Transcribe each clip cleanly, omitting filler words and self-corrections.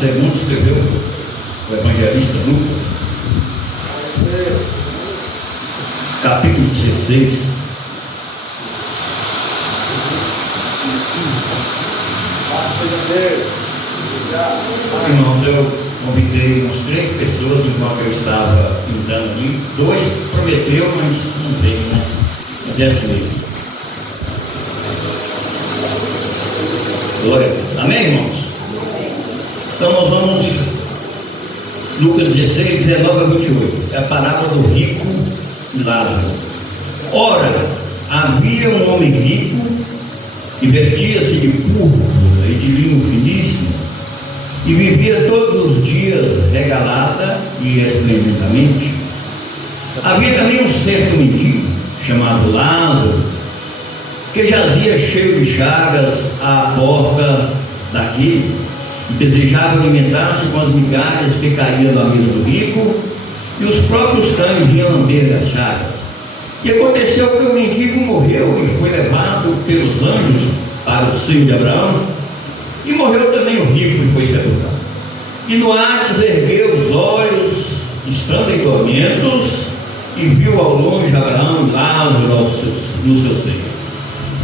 segundo escreveu o evangelista Lucas, capítulo 16. Irmãos, eu convidei umas 3 pessoas enquanto eu estava pintando ali. 2 prometeu, mas não veio, né? Mas é mesmo. Glória a Deus. Amém, irmãos? Então nós vamos, Lucas 16, 19 a 28. É a parábola do rico e Lázaro. Ora, havia um homem rico que vestia-se de púrpura e de linho finíssimo e vivia todos os dias regalada e esplendidamente. Havia também um certo mendigo chamado Lázaro, que jazia cheio de chagas à porta daquele e desejava alimentar-se com as migalhas que caíam da mesa do rico, e os próprios cães vinham lamber as chagas. E aconteceu que o mendigo morreu e foi levado pelos anjos para o seio de Abraão, e morreu também o rico e foi sepultado. E no Hades ergueu os olhos, estando em tormentos, e viu ao longe Abraão e Lázaro no seu seio.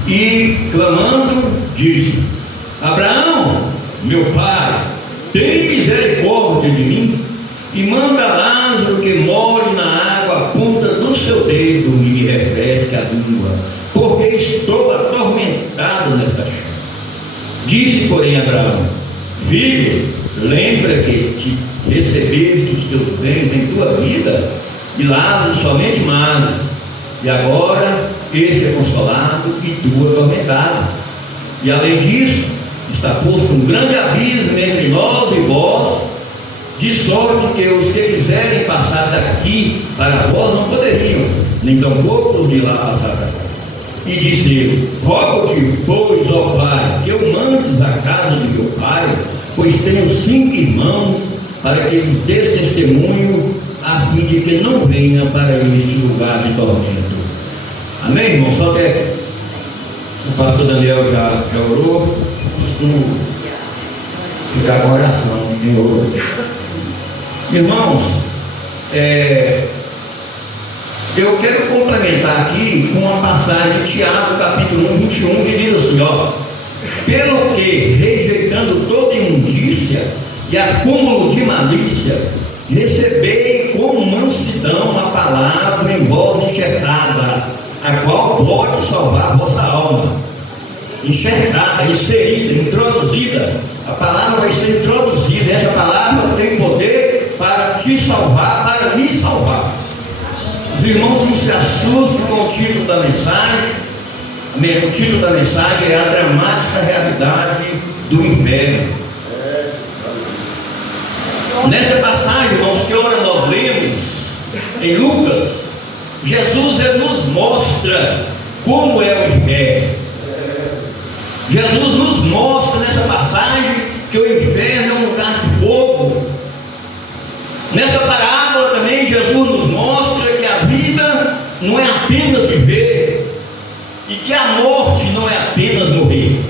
E clamando, disse: Abraão, meu pai, tem misericórdia de mim, e manda Lázaro que molhe na água a ponta do seu dedo e me refresque a língua, porque estou atormentado nesta chama. Disse, porém, Abraão: Filho, lembra que te recebeste os teus bens em tua vida, e Lázaro somente males, e agora este é consolado e tu atormentado. E além disso, está posto um grande abismo entre nós e vós, de sorte que os que quiserem passar daqui para vós não poderiam, nem tampouco os de lá passar para cá. E disse ele: Rogo-te, pois, ó pai, que eu mandes à casa de meu pai, pois tenho 5 irmãos, para que lhes dês testemunho, a fim de que não venha para este lugar de tormento. Amém, irmão? Só que o pastor Daniel já orou, costumo ficar com oração, ninguém orou. Irmãos, eu quero complementar aqui com uma passagem de Tiago, capítulo 1, 21, que diz assim, ó: pelo que, rejeitando toda imundícia e acúmulo de malícia, recebei com mansidão a palavra em voz enxertada, a qual pode salvar a vossa alma. Enxertada, inserida, introduzida. A palavra vai ser introduzida. Essa palavra tem poder para te salvar, para me salvar. Os irmãos não se assustem com o título da mensagem. O título da mensagem é a dramática realidade do inferno. Nessa passagem, irmãos, que ora nós lemos em Lucas, Jesus nos mostra como é o inferno. Jesus nos mostra nessa passagem que o inferno é um lugar de fogo. Nessa parábola também Jesus nos mostra que a vida não é apenas viver, e que a morte não é apenas morrer.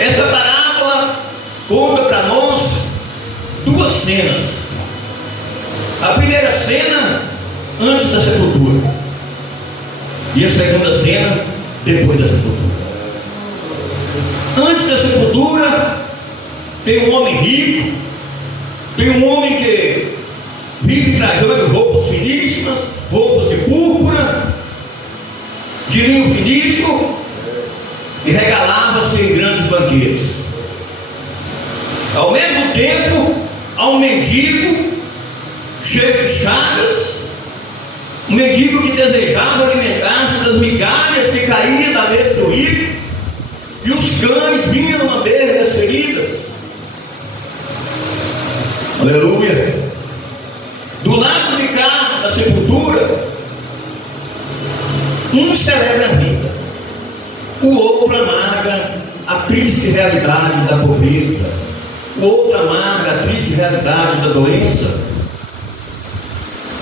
Essa parábola conta para nós 2 cenas. A primeira cena antes da sepultura, e a segunda cena depois da sepultura. Antes da sepultura tem um homem rico, tem um homem que vive trajando roupas finíssimas, roupas de púrpura, de linho finíssimo, e regalava-se em grandes banquetes. Ao mesmo tempo, há um mendigo cheio de chagas, um mendigo que desejava alimentar-se das migalhas que caíam da mesa do rico, e os cães vinham lamber as feridas. Aleluia! Do lado de cá da sepultura, um celebra a vida, o outro amarga a triste realidade da pobreza, o outro amarga a triste realidade da doença.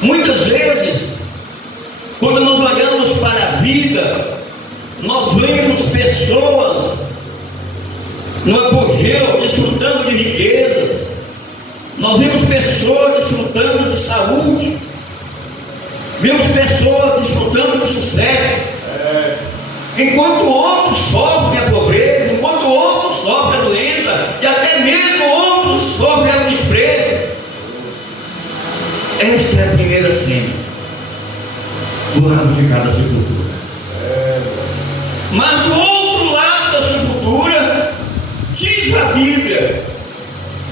Muitas vezes, quando nós olhamos para a vida, nós vemos pessoas no apogeu apogeu, desfrutando de riquezas. Nós vimos pessoas desfrutando de saúde. Vimos pessoas desfrutando de sucesso. Enquanto outros sofrem a pobreza, enquanto outros sofrem a doença, e até mesmo outros sofrem o desprezo. Esta é a primeira cena do lado de cada sepultura. Mas do outro lado da sepultura, diz a Bíblia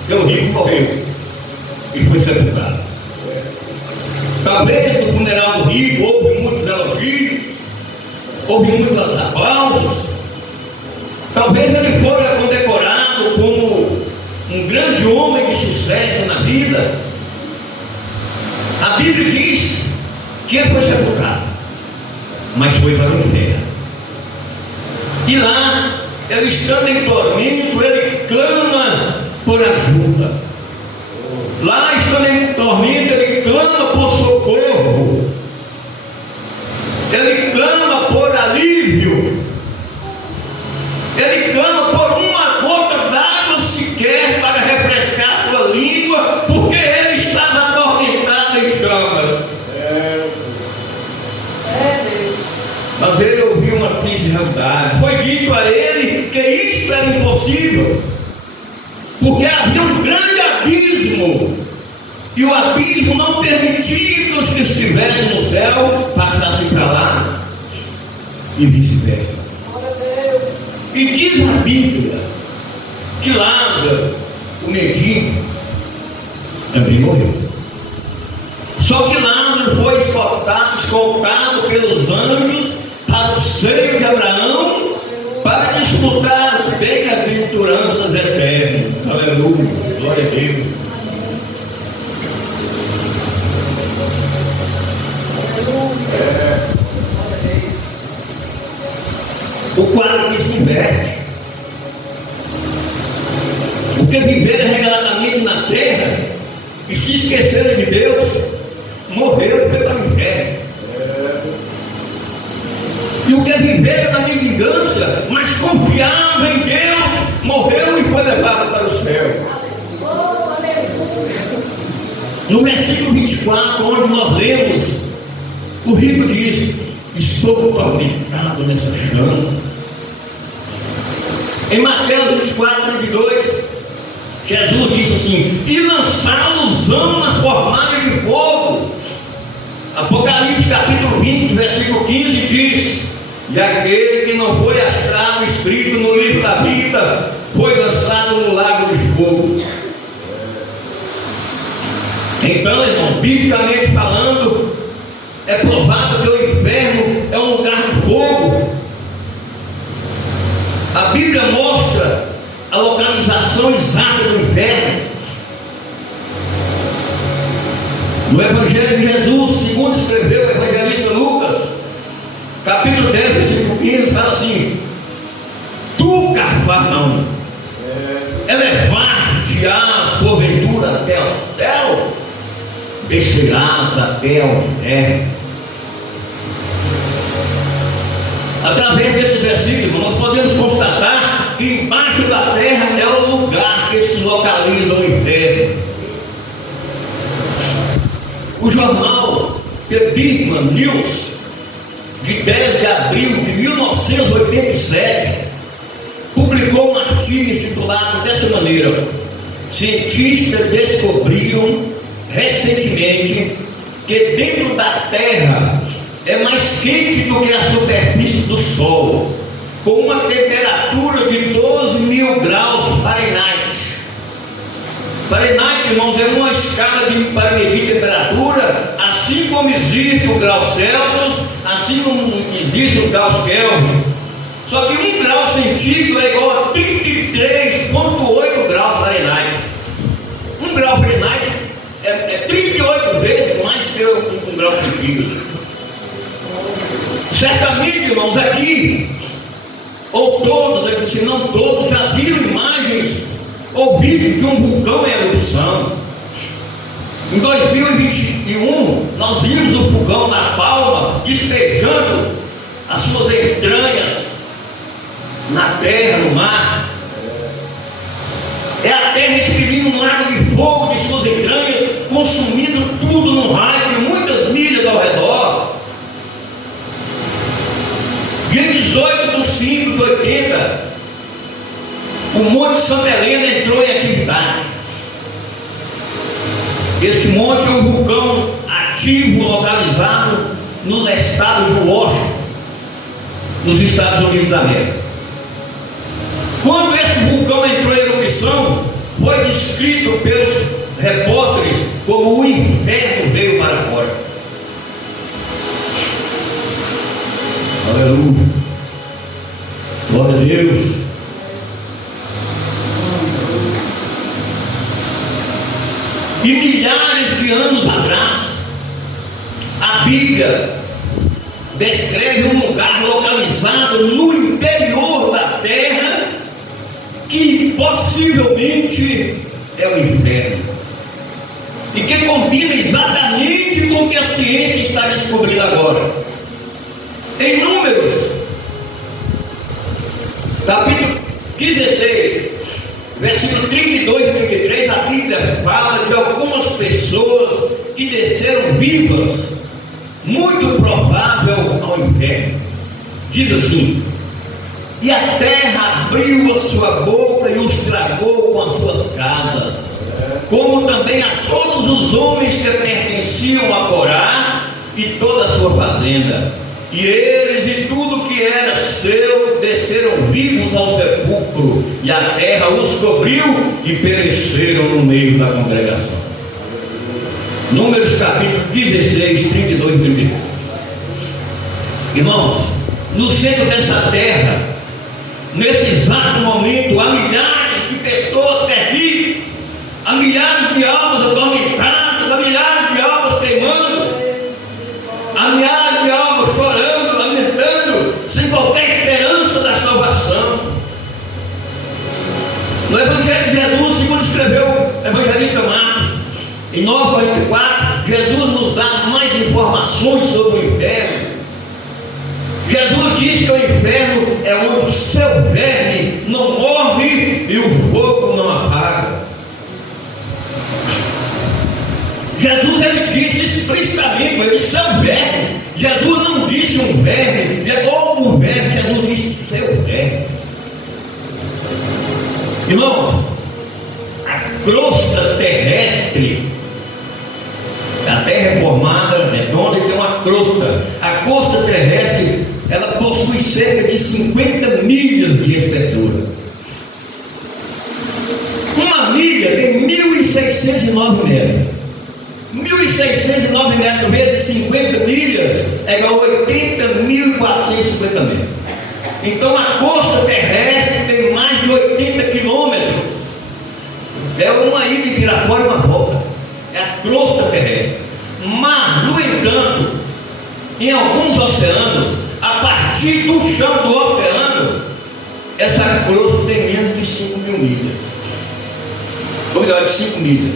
que o rico morreu e foi sepultado. Talvez no funeral do rico houve muitos elogios, houve muitos aplausos. Talvez ele fora condecorado como um grande homem de sucesso na vida. A Bíblia diz que ele foi sepultado, mas foi para o inferno. E lá, ele estando em tormento, ele clama por ajuda. Lá, estando em tormento, ele clama por socorro. Ele clama por alívio. Ele clama por uma gota d'água sequer para refrescar sua língua, porque ele estava atormentado em chamas. Mas ele ouviu uma triste realidade. Foi dito a ele que isso era impossível, porque havia um grande abismo, e o abismo não permitia que os que estivessem no céu passassem para lá, e vice-versa. E diz a Bíblia que Lázaro, o mendigo, também morreu. Só que Lázaro foi escoltado pelos anjos para o seio de Abraão, para disputar as bem-aventuranças eternas. Aleluia, glória a Deus. O quadro aqui se inverte. Porque viveram regaladamente na terra e se esqueceram de Deus, morreram pelo inferno. E o que viveram na vingança, mas confiava em Deus, morreu e foi levado para o céu. No versículo 24, onde nós lemos, o rico diz: estou atormentado nessa chama. Em Mateus 24, 22, Jesus disse assim: e lançá-los-ão na fornalha de fogo. Apocalipse capítulo 20, versículo 15 diz: e aquele que não foi achado escrito no livro da vida foi lançado no lago de fogo. Então, irmão, biblicamente falando, é provado que o inferno é um lugar de fogo. A Bíblia mostra a localização exata do inferno. No Evangelho de Jesus, segundo escreveu o evangelista Lucas, capítulo 10, versículo 15, fala assim: tu, Cafarnaum, elevar-te-ás porventura até o céu, descerás até o inferno. Através desses versículos, nós podemos constatar que embaixo da terra é o lugar que se localiza o inferno. O jornal The Birmingham News, de 10 de abril de 1987, publicou um artigo intitulado dessa maneira: cientistas descobriram recentemente que dentro da Terra é mais quente do que a superfície do Sol, com uma temperatura de 12.000 graus Fahrenheit. Fahrenheit, irmãos, é uma escala para medir temperatura, assim como existe o grau Celsius, assim como existe o grau Kelvin. Só que 1 grau centígrado é igual a 33,8 graus Fahrenheit. 1 grau Fahrenheit é 38 vezes mais que 1 grau centígrado. Certamente, irmãos, aqui, ou todos, aqui, se não todos, já viram imagens ou vídeos de um vulcão em erupção. Em 2021, nós vimos o vulcão na Palma despejando as suas entranhas na terra, no mar. o Monte Santa Helena entrou em atividade. Este monte é um vulcão ativo localizado no estado de Washington, nos Estados Unidos da América. Quando esse vulcão entrou em erupção, foi descrito pelos repórteres como o inferno veio para fora. Aleluia, glória a Deus. E milhares de anos atrás, a Bíblia descreve um lugar localizado no interior da terra que possivelmente é o inferno, e que combina exatamente com o que a ciência está descobrindo agora. Em Números, capítulo 16, versículo 32 e 33, a Bíblia fala de algumas pessoas que desceram vivas, muito provável ao inferno. Diz assim: e a terra abriu a sua boca e os tragou com as suas casas, como também a todos os homens que pertenciam a Corá e toda a sua fazenda. E eles e tudo que era seu desceram vivos ao sepulcro, e a terra os cobriu e pereceram no meio da congregação. Números capítulo 16, 32 e 33. Irmãos, no centro dessa terra, nesse exato momento, há milhares de pessoas perdidas, há milhares de almas atormentadas, há milhares de almas queimando, há milhares de almas chorando, lamentando, sem qualquer esperança da salvação. No Evangelho de Jesus, segundo escreveu o evangelista Marcos, em 9:44, Jesus nos dá mais informações sobre o inferno. Jesus diz que o inferno é onde o seu verme não morre e o fogo não apaga. Jesus, ele disse explicitamente, ele disse seu verme. Jesus não disse um verme, ou um verme, Jesus disse seu verme. Irmãos, a crosta terrestre, a terra é formada, redonda, e tem uma crosta. A crosta terrestre, ela possui cerca de 50 milhas de espessura. Uma milha tem 1.609 metros. 1.609 metros vezes 50 milhas é igual a 80.450 metros. Então a costa terrestre tem mais de 80 quilômetros. É uma ilha de Pirapora e uma volta. É a crosta terrestre. Mas, no entanto, em alguns oceanos, a partir do chão do oceano, essa crosta tem menos de 5.000 milhas. Ou melhor, de 5 milhas.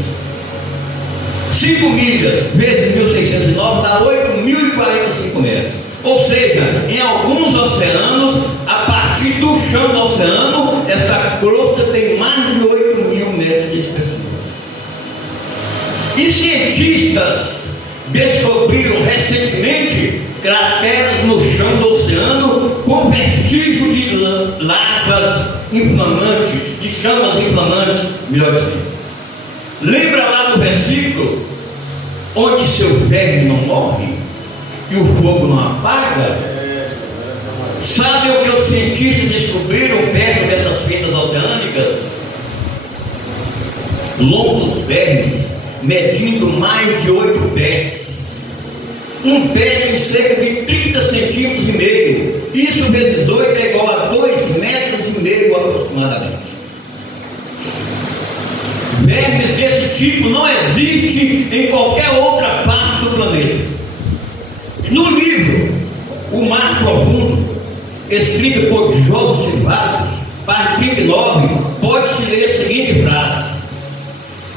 5 milhas vezes 1.609 dá 8.045 metros. Ou seja, em alguns oceanos, a partir do chão do oceano, essa crosta tem mais de 8.000 metros de espessura. E cientistas descobriram recentemente crateras no chão do oceano com vestígio de lavas inflamantes, de chamas inflamantes, melhor dizendo. Lembra lá do versículo onde seu verme não morre e o fogo não apaga? Sabe o que os cientistas descobriram perto dessas fendas oceânicas? Longos vermes medindo mais de 8 pés. Um pé tem cerca de 30 centímetros e meio. Isso vezes 8 é igual a 2,5 metros aproximadamente. Vermes desse tipo não existe em qualquer outra parte do planeta. No livro O Mar Profundo, escrito por Joseph Silvato, página 39, pode-se ler a seguinte frase: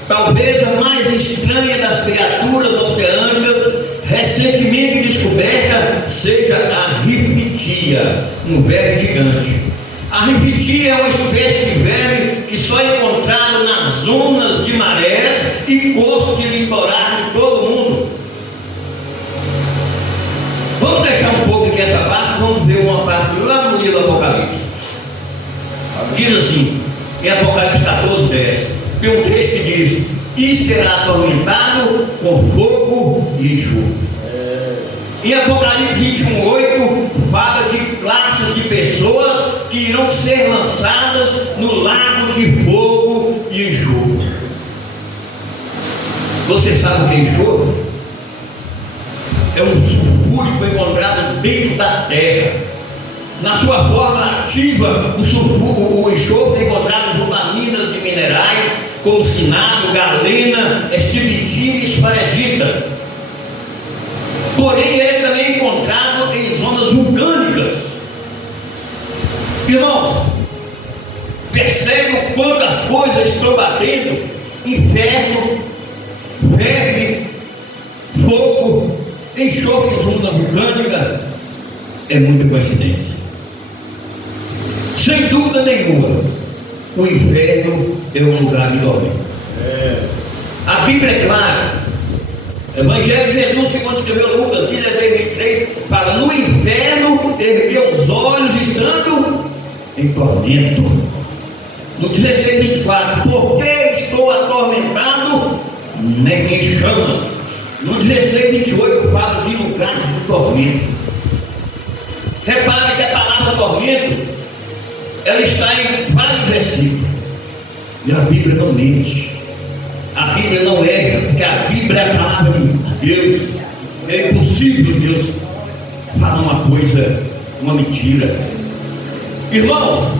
talvez a mais estranha das criaturas oceânicas recentemente descoberta seja a riftia, um verme gigante. A riftia é uma espécie de verme que só é encontrado nas zonas de marés e costas de litoral de todo o mundo. Vamos deixar um pouco aqui essa parte, vamos ver uma parte lá no livro do Apocalipse. Diz assim: Em Apocalipse 14, 10, tem um trecho que diz: e será atormentado com fogo e enxofre. Em Apocalipse 21, 8, fala de classes de pessoas que irão ser lançadas no lago de fogo e enxofre. Você sabe o que é enxofre? É um sulfúrico encontrado dentro da terra. Na sua forma ativa, o enxofre é encontrado junto a minas de minerais como cinado, galena, estibitina e esfaredita. Porém, ele também é encontrado em zonas vulcânicas. Irmãos, percebe o quanto as coisas estão batendo? Inferno, verme, fogo, enxofre em zona vulcânica. É muita coincidência. Sem dúvida nenhuma, o inferno é um lugar de dormir. A Bíblia é clara. Evangelho de Jesus, segundo escreveu Lucas 16:23, fala: no inferno ergueu os olhos estando em tormento. No 16:24, porque estou atormentado em chamas. No 16:28 fala de lugar de tormento. Repare que a palavra tormento, ela está em vários versículos. E a Bíblia não mente. A Bíblia não erra, porque a Bíblia é a palavra de Deus. É impossível Deus falar uma coisa, uma mentira. Irmãos,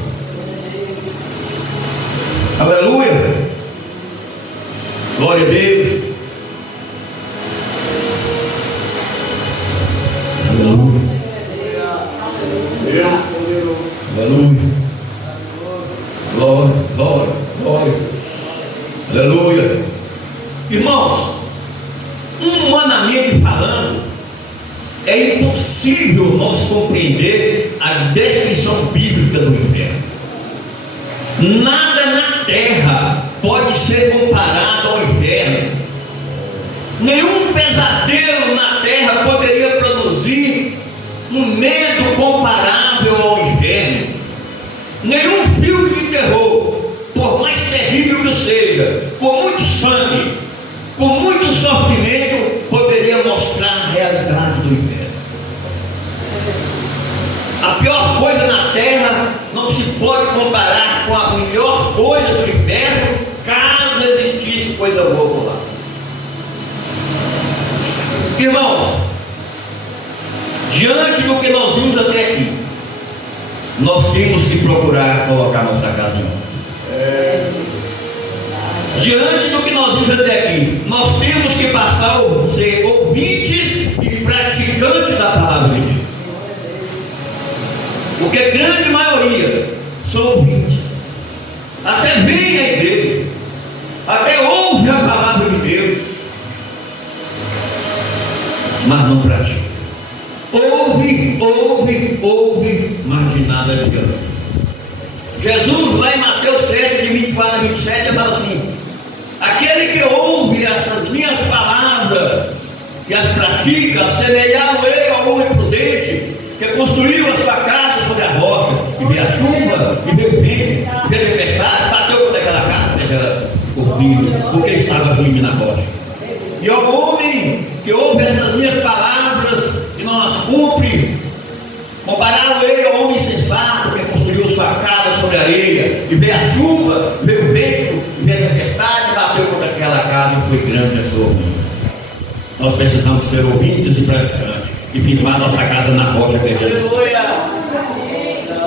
aleluia, glória a Deus. Aleluia. Aleluia. Glória, glória, glória. Aleluia. Irmãos, humanamente falando, é impossível nós compreender a descrição bíblica do inferno. Nada na terra pode ser comparado ao inferno. Nenhum pesadelo na terra poderia produzir um medo comparável ao inferno. Nenhum filme de terror, por mais terrível que seja, com muito sangue, com muito sofrimento, poderia mostrar a realidade do inferno. A pior coisa na terra não se pode comparar com a melhor coisa do inferno, caso existisse coisa boa por lá. Irmãos, diante do que nós vimos até aqui, nós temos que procurar colocar nossa casa em ordem. Diante do que nós vimos até aqui, nós temos que passar a ser ouvintes e praticantes da palavra de Deus. Porque a grande maioria são ouvintes. Até vem à igreja, até ouve a palavra de Deus, mas não pratica. Ouve, mas de nada adianta. Jesus, lá em Mateus 7, de 24 a 27, ele fala assim: aquele que ouve essas minhas palavras e as pratica, semelhá-lo-ei ao homem prudente, que construiu a sua casa sobre a rocha, e veio a chuva, e veio o vento, e veio a tempestade, bateu por aquela casa, mas ela ficou firme, porque estava firme na rocha. E ao homem que ouve essas minhas palavras e não as cumpre, compará-lo-ei ao homem sensato que construiu sua casa sobre a areia, e veio a chuva, veio o vento, e veio a tempestade, bateu contra aquela casa e foi grande a sua ruína. Nós precisamos ser ouvintes e praticantes e firmar nossa casa na rocha que é Jesus.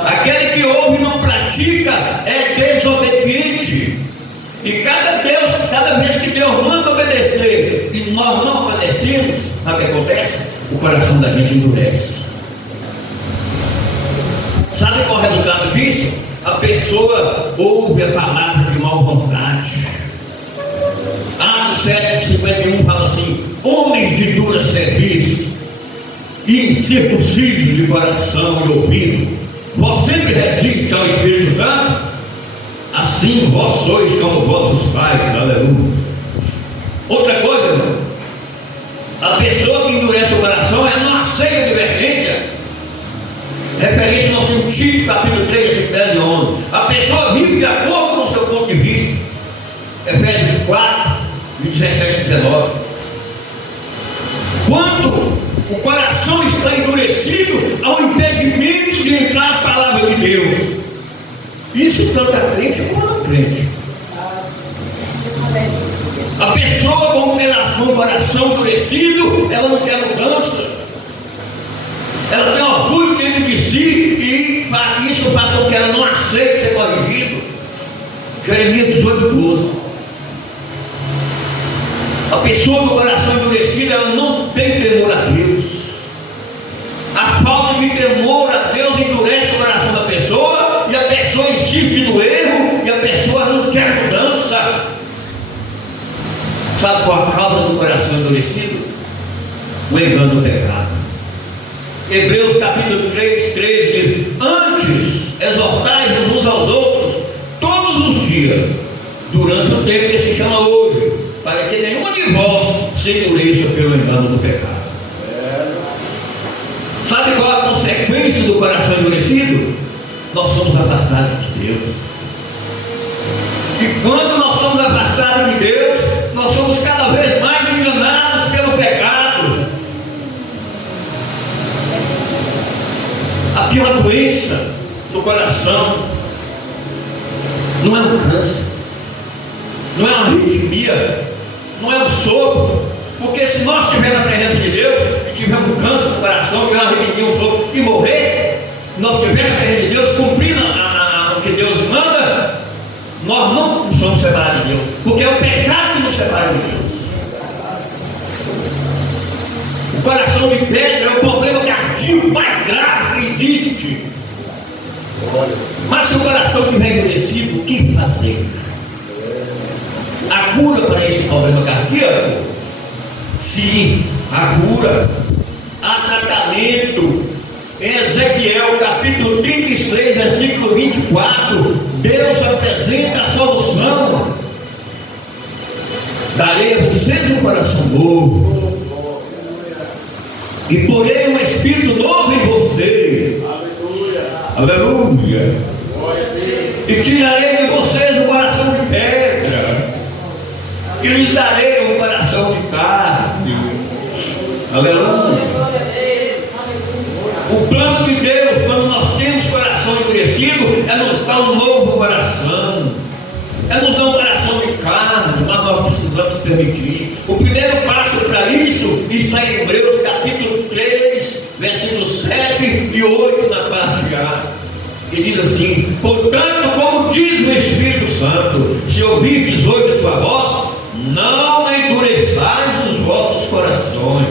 Aquele que ouve e não pratica é desobediente. E cada vez que Deus manda obedecer e nós não obedecemos, sabe o que acontece? O coração da gente endurece. Sabe qual é o resultado disso? A pessoa ouve a palavra de mal vontade. Atos 7:51 fala assim: homens de dura serviço e incircuncisos de coração e ouvido, vós sempre resiste ao Espírito Santo? Assim vós sois como vossos pais. Aleluia. Outra coisa, irmão, a pessoa que endurece o coração, ela não aceita a advertência. Referência ao nosso Tito, capítulo 3, versículo 10 e 11. A pessoa vive de acordo com Efésios 4, 17 e 19. Quando o coração está endurecido ao impedimento de entrar a palavra de Deus. Isso tanto a crente como a não crente. A pessoa com o coração endurecido, ela não quer mudança. Ela tem orgulho dentro de si e isso faz com que ela não aceite ser corrigido. Jeremias 18, 12. A pessoa com o coração endurecido, ela não tem temor a Deus. A falta de temor a Deus endurece o coração da pessoa e a pessoa insiste no erro e a pessoa não quer mudança. Sabe qual a causa do coração endurecido? O engano do pecado. Hebreus capítulo 3, 13 diz: antes exortai-vos uns aos outros todos os dias, durante o tempo que se chama hoje, para que nenhum de vós se endureça pelo engano do pecado. Sabe qual a consequência do coração endurecido? Nós somos afastados de Deus. E quando nós somos afastados de Deus, nós somos cada vez mais enganados pelo pecado. A pior doença do coração não é um câncer, não é uma arritmia, não é um sopro. Porque se nós estivermos na presença de Deus e tivermos um câncer no coração, tivermos uma arritmia, um sopro e morrer, nós estivermos na presença de Deus, cumprindo o que Deus manda, nós não somos separados de Deus, porque é o pecado que nos separa de Deus. O coração de pedra é o problema cardíaco mais grave que existe. Mas se o coração estiver endurecido, o que fazer? A cura para esse problema cardíaco? Sim, a cura. Há tratamento. Em Ezequiel capítulo 36, versículo 24, Deus apresenta a solução. Darei a vocês um coração novo e porei um espírito novo em vocês. Aleluia. E tirarei de vocês o coração de pedra e lhes darei um coração de carne. Aleluia. O plano de Deus, quando nós temos coração endurecido, é nos dar um novo coração, é nos dar um coração de carne, mas nós precisamos permitir. O primeiro passo para isso está em Hebreus capítulo 3, versículos 7 e 8, na parte A. Que diz assim: portanto, como diz o Espírito Santo, se ouvirdes hoje a sua voz, não endureçais os vossos corações.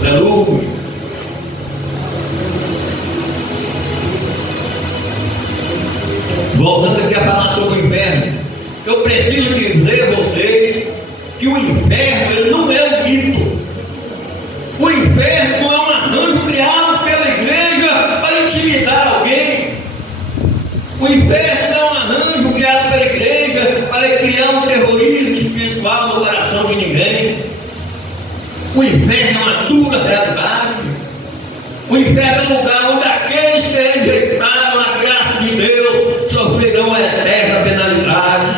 Aleluia. Voltando aqui a falar sobre o inferno, eu preciso dizer a vocês que o inferno ele não é um mito. O inferno não é um arranjo criado pela igreja para intimidar alguém. O inferno não é um arranjo criado pela igreja para criar um terrorismo espiritual no coração de ninguém. O inferno é uma dura realidade. O inferno é um lugar onde aqueles que rejeitaram a graça de Deus sofrerão a eterna penalidade.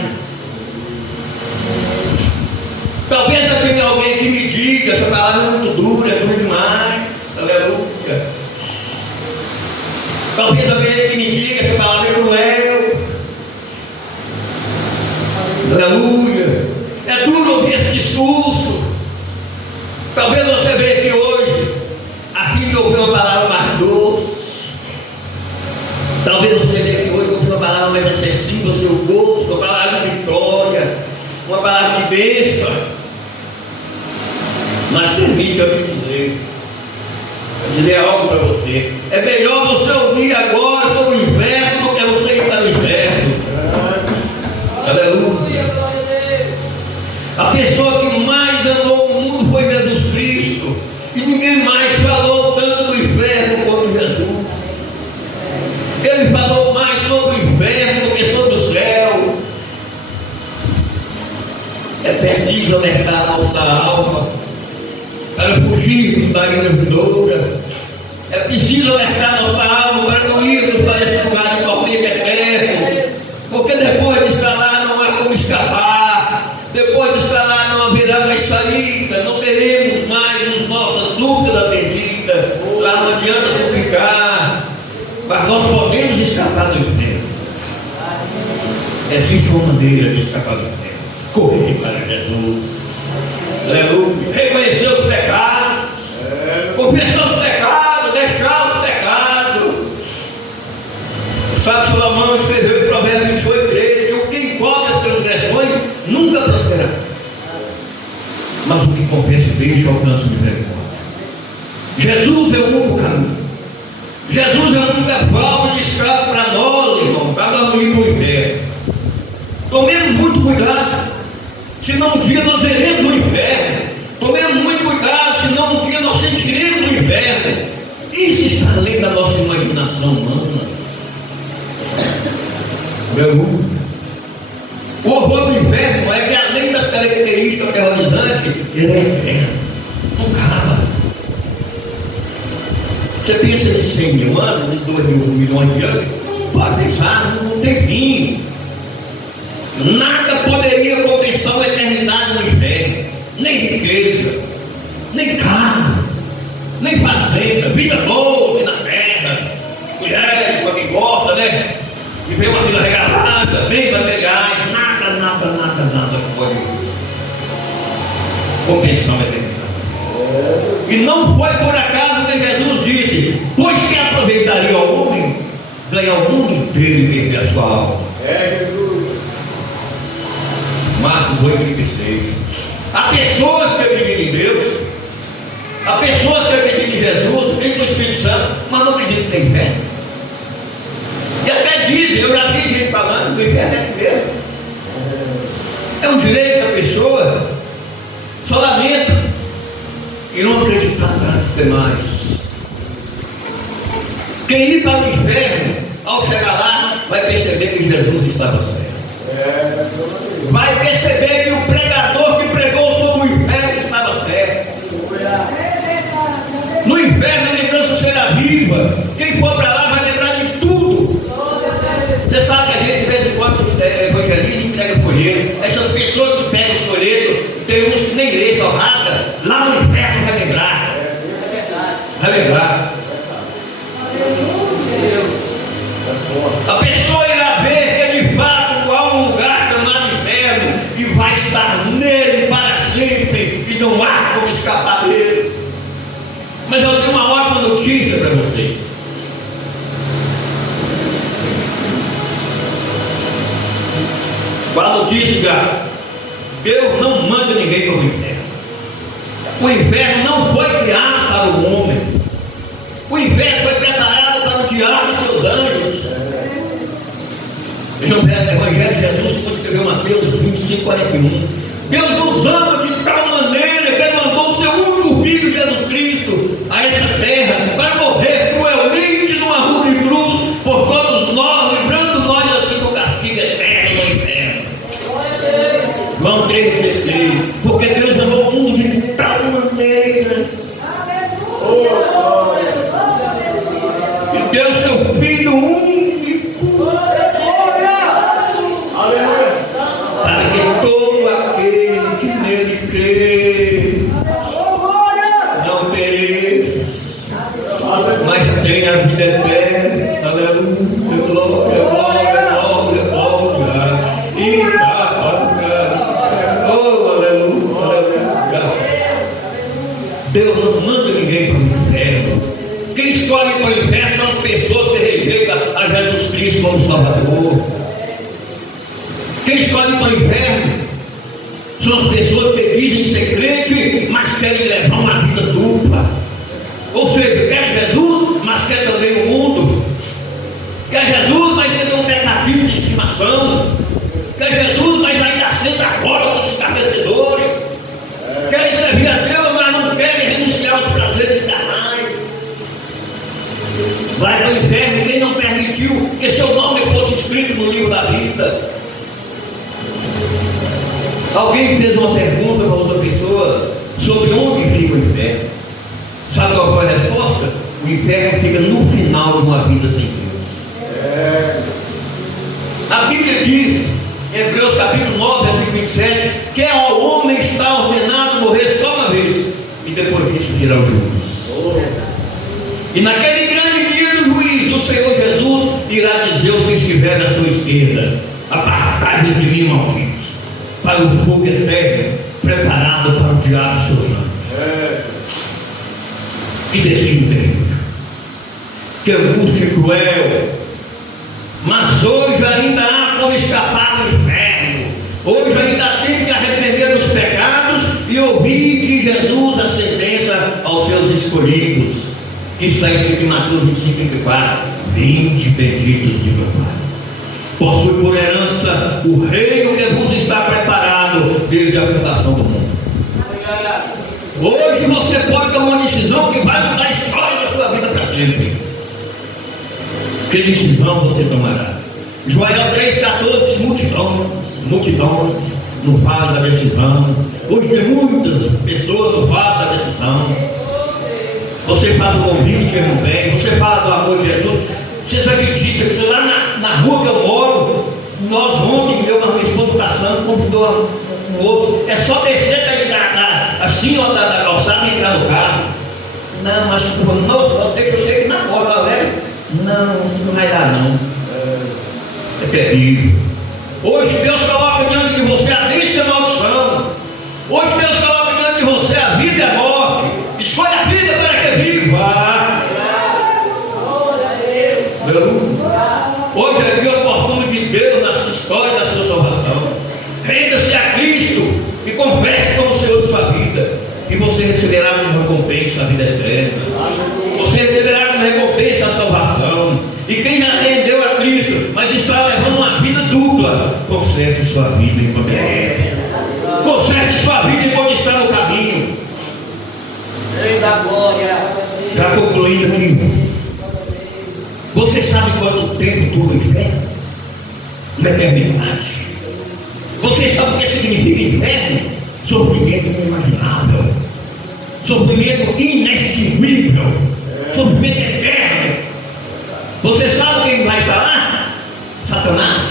Talvez tenha alguém que me diga: essa palavra é muito dura, é dura demais. Aleluia. Talvez alguém que me diga: essa palavra é cruel. Aleluia. É duro ouvir esse discurso. Talvez você veja que hoje aqui me ouviu uma palavra mais doce. Talvez você veja que hoje ouviu uma palavra mais acessível ao seu gosto, uma palavra de vitória, uma palavra de bênção. Mas permita eu dizer algo para você. É melhor você ouvir agora sobre o inferno do que você ir para o inferno. Aleluia. A pessoa que mais andou no mundo foi Jesus Cristo. E ninguém mais falou tanto do inferno quanto Jesus. Ele falou mais sobre o inferno do que sobre o céu. É preciso alertar a nossa alma para fugirmos da ira vindoura. É preciso alertar a nossa alma para não irmos para esse lugar de tormento eterno. Porque depois de estar lá não há como escapar. Depois de estar lá, não haverá mais saída, não teremos mais as nossas dúvidas atendidas. Lá não adianta ficar, mas nós podemos escapar do inferno. Existe uma maneira de escapar do inferno: correr para Jesus, aleluia, reconhecer os pecados, confessar os pecados, deixar os pecados. Sabe, Salomão escreveu em Provérbios 28:13 que o que encobre as transgressões nunca prosperará, mas o que confessa e deixa alcança misericórdia. Jesus é o único caminho. Jesus é a única válvula de escape para nós, irmão, para nós não ir para o inferno. Tomemos muito cuidado, senão um dia nós veremos o inferno. Tomemos muito cuidado, senão um dia nós sentiremos o inferno. Isso está além da nossa imaginação humana. O horror do inferno é que, além das características aterrorizantes, ele é eterno, não acaba. Você pensa em 100 mil anos, em 2 milhões de anos, não pode pensar, não tem fim. Nada poderia compensar uma eternidade no inferno, nem riqueza, nem carro, nem fazenda, vida boa aqui na terra, mulheres, para quem gosta, né? Viver uma vida regalada, bem materiais, nada pode compensar uma eternidade. E não foi por acaso que Jesus disse: pois que aproveitaria o homem ganhar o mundo inteiro e perder a sua alma. Jesus. Marcos 8,36. Há pessoas que acreditam em Deus, há pessoas que acreditam em Jesus, acreditam no Espírito Santo, mas não acreditam que tem fé. E até dizem, eu já vi gente falando, do inferno é de Deus. É um direito da pessoa. Só lamento e não acreditar nas demais. Quem ir para o inferno, ao chegar lá, vai perceber que Jesus estava certo. Vai perceber que o pregador que pregou sobre o inferno estava certo. No inferno a lembrança será viva. Quem for para lá vai lembrar de tudo. Você sabe que a gente de vez em quando evangeliza e entrega folheto. Essas pessoas que pegam os folhetos, tem uns que nem lê, só rasga. Lá no inferno vai lembrar. Vai lembrar. A pessoa irá ver que de fato há um lugar chamado inferno e vai estar nele para sempre e não há como escapar dele. Mas eu tenho uma ótima notícia para vocês. Qual a notícia? Deus não manda ninguém para o inferno. O inferno não foi criado para o homem. O inferno foi preparado para o diabo e seus anjos. Vejam bem, o Evangelho de Jesus, como escreveu Mateus 25:41. Deus nos ama de tal maneira que Ele mandou o seu único filho, Jesus Cristo, a essa terra para morrer cruelmente numa rua de cruz por todos nós, livrando nós assim do castigo eterno no inferno. João 3,16. Porque Deus amou o mundo de tal maneira e deu seu filho único, para que todo aquele que nele crê não pereça, mas tenha a vida eterna. Aleluia, glória, glória, glória, glória. E oh, aleluia, aleluia. Deus não manda ninguém para o inferno. Quem escolhe para o inferno são as pessoas que rejeitam a Jesus Cristo como Salvador. Quem escolhe para o inferno são as pessoas que dizem ser crente, mas querem levar uma vida dupla. Ou seja, quer Jesus, mas quer também o mundo. Quer Jesus, mas ainda tem um pecadinho de estimação. Quer Jesus, mas ainda senta a bola dos escarnecedores. Querem servir a Deus, mas não querem renunciar aos prazeres carnais. Vai para o inferno quem não permitiu que seu nome fosse escrito no livro da vida. Alguém fez uma pergunta para outra pessoa sobre onde fica o inferno. Sabe qual foi a resposta? O inferno fica no final de uma vida sem Deus. A Bíblia diz Hebreus capítulo 9, versículo 27, que ao homem está ordenado morrer só uma vez, e depois disso virá o juízo. E naquele grande dia do juízo, o Senhor Jesus irá dizer aos que estiverem à sua esquerda: apartai-vos de mim, malditos, para o fogo eterno, preparado para o diabo e seus anjos. Que destino terrível, que angústia cruel. Mas hoje ainda há como escapar do inferno. Hoje ainda há tempo de arrepender dos pecados e ouvir de Jesus a sentença aos seus escolhidos, que está escrito em Mateus 25:24: vinde benditos de meu Pai, possui por herança o reino que vos está preparado desde a fundação do mundo. Hoje você pode tomar uma decisão que vai mudar a história da sua vida para sempre. Que decisão você tomará? Joel 3,14, multidões no vale da decisão. Hoje tem muitas pessoas no vale da decisão. Você faz o convite, irmão bem, você fala do amor de Jesus. Vocês acreditam que lá na rua que eu moro, nós ontem, minha esposa passando, convidou um outro. É só descer assim, ó, da calçada e entrar no carro. Não, mas não, deixa eu ser aqui na porta, velho. Não vai dar não. É terrível. Hoje Deus coloca diante de você a bênção e a maldição. Hoje Deus coloca diante de você a vida e a morte. Escolha a vida para que viva. Hoje é dia oportuno de Deus na sua história, na sua salvação. Renda-se a Cristo e converse com o Senhor de sua vida, e você receberá uma recompensa a vida eterna. Você receberá uma recompensa a salvação. E quem já rendeu a Cristo, mas está levando uma vida dupla, conserte sua vida enquanto é. Conserte sua vida enquanto está no caminho. Já concluindo aqui, você sabe quanto tempo dura o inferno? Uma eternidade. Você sabe o que significa inferno? Sofrimento inimaginável, sofrimento inextinguível, sofrimento eterno. Você sabe quem vai estar lá? Satanás,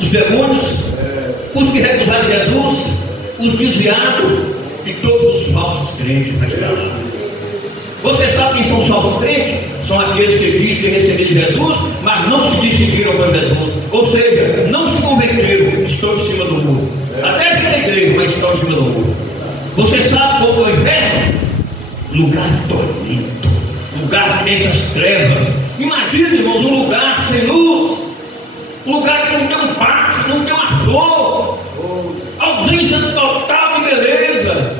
os demônios, os que recusaram Jesus, os desviados e todos os falsos crentes vai estar lá. Você sabe quem são os falsos crentes? São aqueles que dizem que receberam Jesus, mas não se decidiram para Jesus. Ou seja, não se converteram, estão em cima do muro. Até pela igreja, mas estão em cima do muro. Você sabe como é o inferno? Lugar de tormento, lugar de dessas trevas. Imagina, irmãos, um lugar sem luz, um lugar que não tem um passo, não tem uma flor, ausência total de beleza.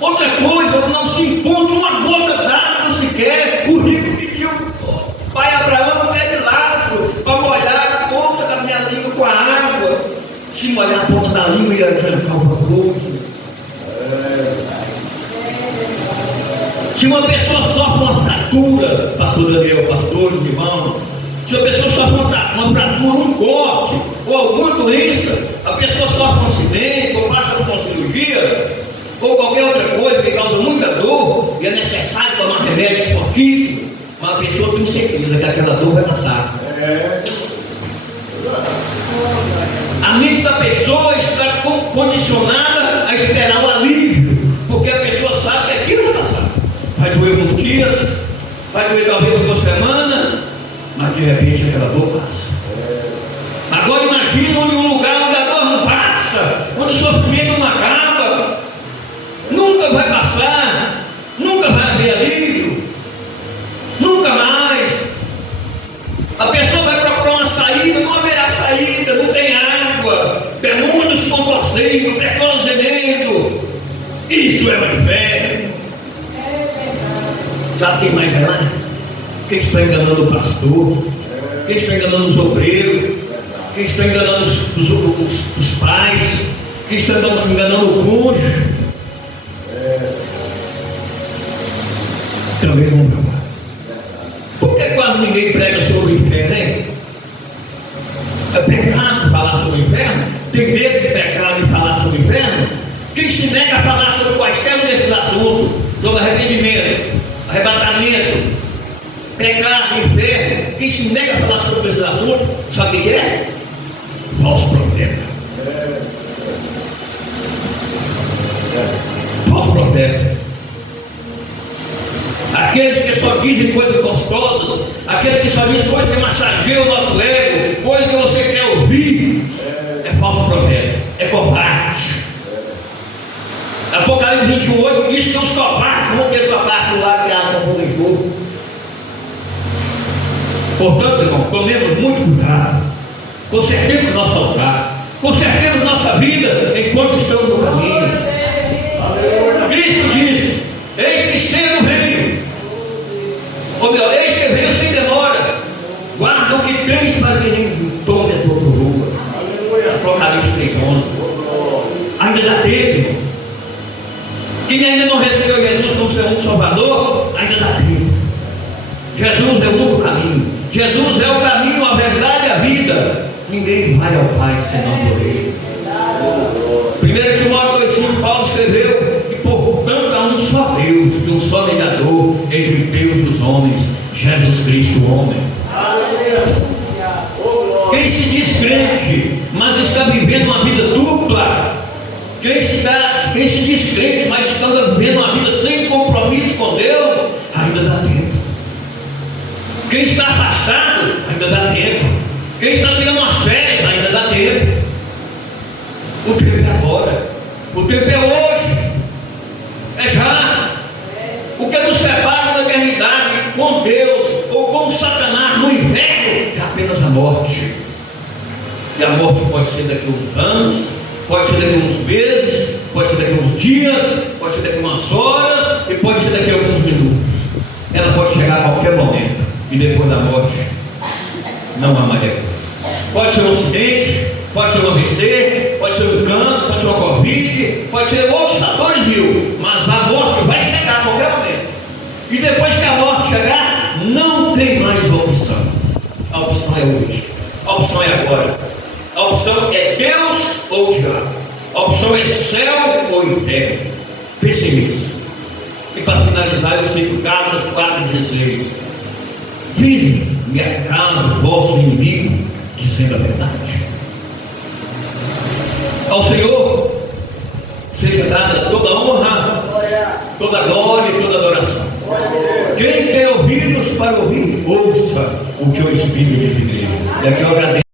Outra coisa, não se encontra uma gota d'água sequer. O rico pediu, pai Abraão, pede lastro para molhar a ponta da minha língua com a água. Se molhar a ponta da língua ia adiantar alguma coisa. Se uma pessoa sofre uma fratura, pastor Daniel, pastor, irmão, se a pessoa sofre uma fratura, um corte, ou alguma doença, a pessoa sofre um acidente, ou passa por uma cirurgia, ou qualquer outra coisa que causa muita dor, e é necessário tomar remédio fortíssimo, mas a pessoa tem certeza que aquela dor vai passar. A mente da pessoa está condicionada a esperar o alívio, porque a pessoa sabe que aquilo vai passar. Vai doer uns dias, vai doer talvez uma semana, mas de repente aquela dor passa. Agora imagine um lugar onde a dor não passa, onde o sofrimento não acaba, nunca vai passar, nunca vai haver alívio, nunca mais. A pessoa vai procurar uma saída, não haverá saída, não tem água, demônios se contorcendo, pessoas gemendo. Isso é o inferno. Sabe quem mais vai lá? Quem está enganando o pastor, quem está enganando os obreiros, quem está enganando os pais, quem está enganando o cônjuge. Também vão provar. Por que quase ninguém prega sobre o inferno, hein? É pecado falar sobre o inferno? Tem medo de pecar e falar sobre o inferno? Quem se nega a falar sobre quaisquer um desses assuntos, sobre arrependimento, arrebatamento, pecado, inferno, quem se nega a falar sobre esses assuntos, sabe o que é? Falso profeta. profeta. Aqueles que só dizem coisas gostosas, aqueles que só dizem coisas que massageiam o nosso ego, coisas que você quer ouvir, é falso profeta, é covarde. Apocalipse 28 diz que os covardes vão ter sua parte do lado que há com o jogo. Portanto, irmão, tomemos muito cuidado, consertemos nosso altar, consertemos nossa vida enquanto estamos no caminho. Cristo disse: eis que cedo venho, ou melhor, eis que venho sem demora, guarda o que tens para que nem tome a tua coroa. Apocalipse 3:11. Ainda dá tempo. Quem ainda não recebeu Jesus como seu único Salvador, ainda dá tempo. Jesus é o único caminho. Jesus é o caminho, a verdade e a vida. Ninguém vai ao Pai senão por Ele. 1 Timóteo 2,5, Paulo escreveu que portanto há um só Deus, e um só mediador entre Deus e os homens, Jesus Cristo, o homem. Quem se diz crente, mas está vivendo uma vida dupla, quem se diz crente, mas está vivendo uma vida sem compromisso com Deus, ainda dá tempo. Quem está afastado, ainda dá tempo. Quem está tirando umas férias, ainda dá tempo. O tempo é agora. O tempo é hoje. É já. O que nos separa da eternidade com Deus ou com Satanás no inferno é apenas a morte. E a morte pode ser daqui a uns anos, pode ser daqui a uns meses, pode ser daqui a uns dias, pode ser daqui a umas horas e pode ser daqui a alguns minutos. Ela pode chegar a qualquer momento. E depois da morte não há mais recurso. Pode ser um acidente, pode ser um AVC, pode ser um câncer, pode ser uma Covid, pode ser outros fatores mil, mas a morte vai chegar a qualquer momento. E depois que a morte chegar, não tem mais opção. A opção é hoje, a opção é agora, a opção é Deus ou o diabo, a opção é céu ou inferno. Pense nisso. E para finalizar, eu cito Gálatas 4,16. Vire e acaso o vosso inimigo, dizendo a verdade. Ao Senhor seja dada toda honra, toda glória e toda adoração. Quem tem ouvidos para ouvir, ouça o que o Espírito diz à igreja. E aqui eu agradeço.